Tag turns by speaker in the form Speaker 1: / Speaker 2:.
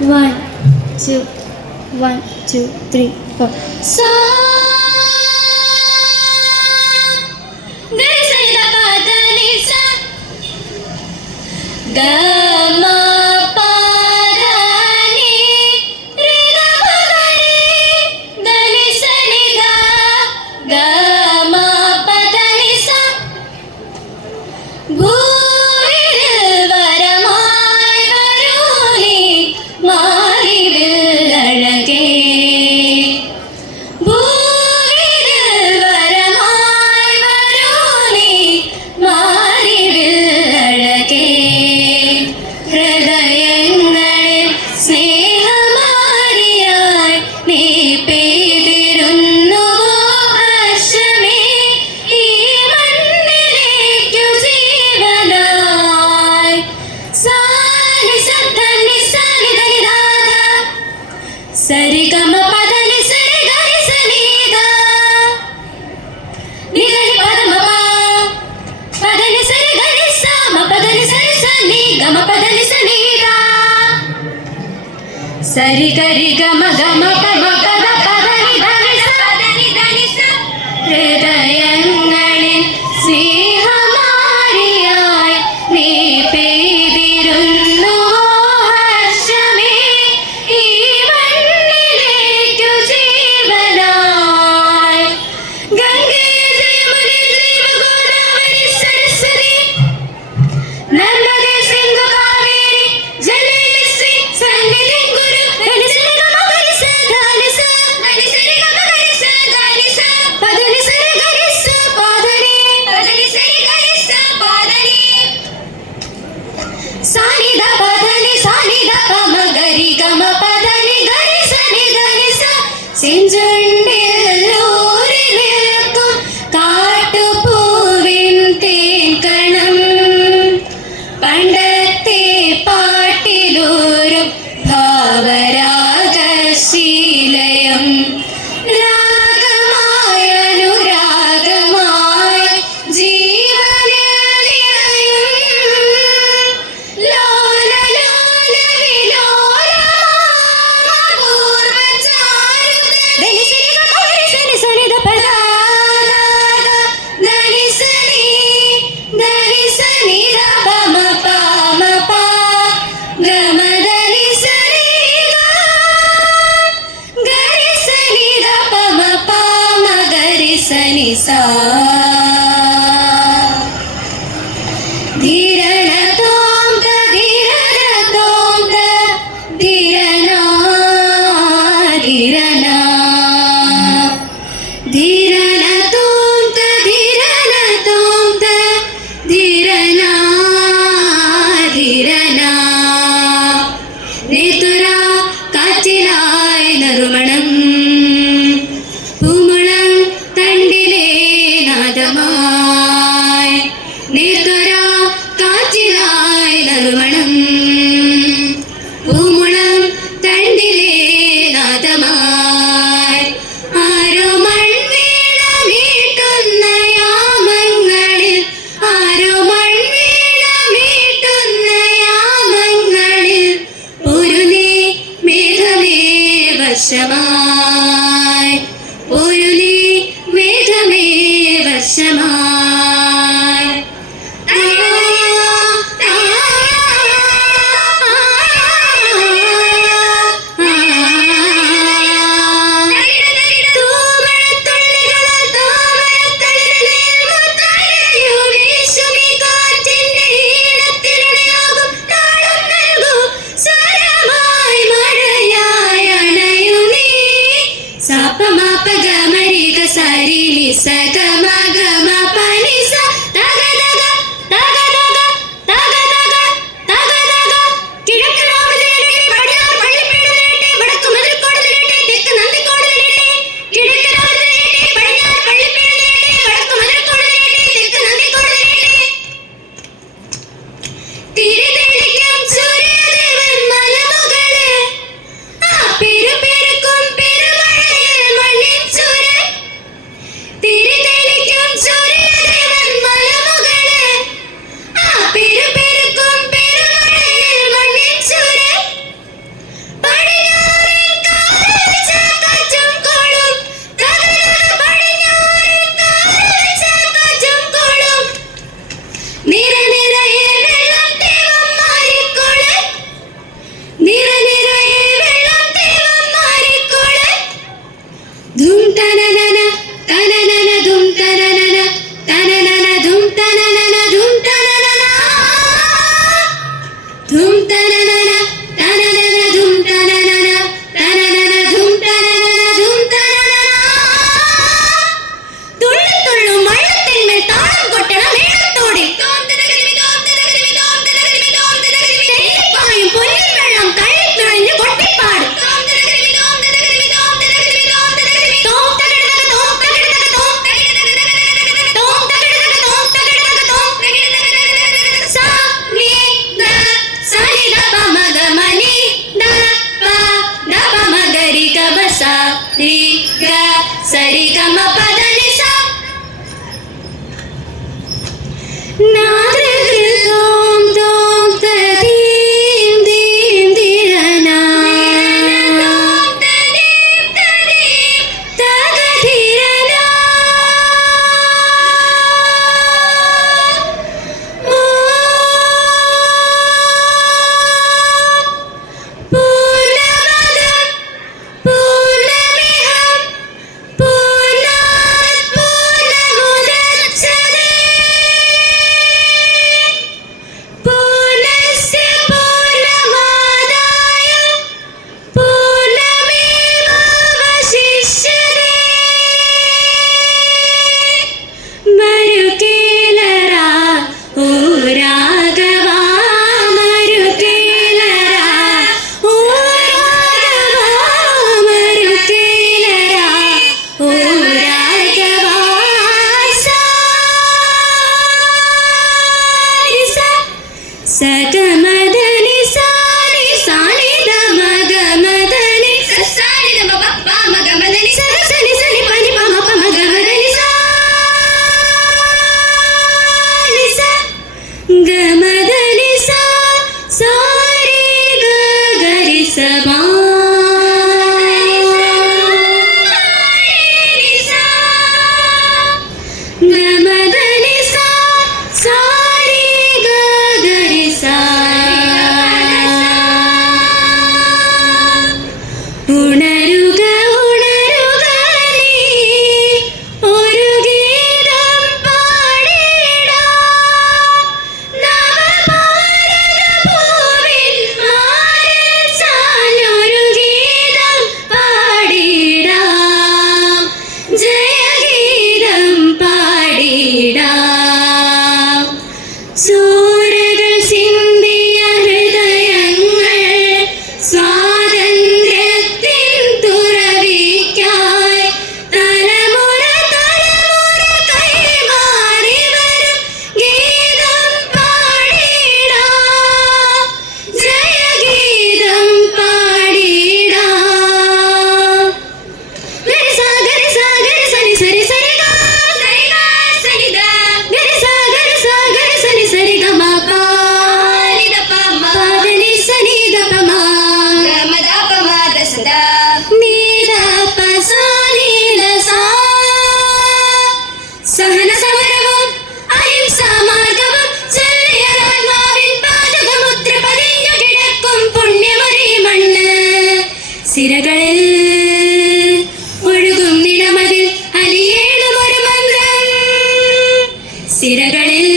Speaker 1: One, two, one, two, three, four. So. Gani sa ina pa, dani sa. సరి గరి గమ గమ గమ గమ So. പരിലിസകമ സിരകളിൽ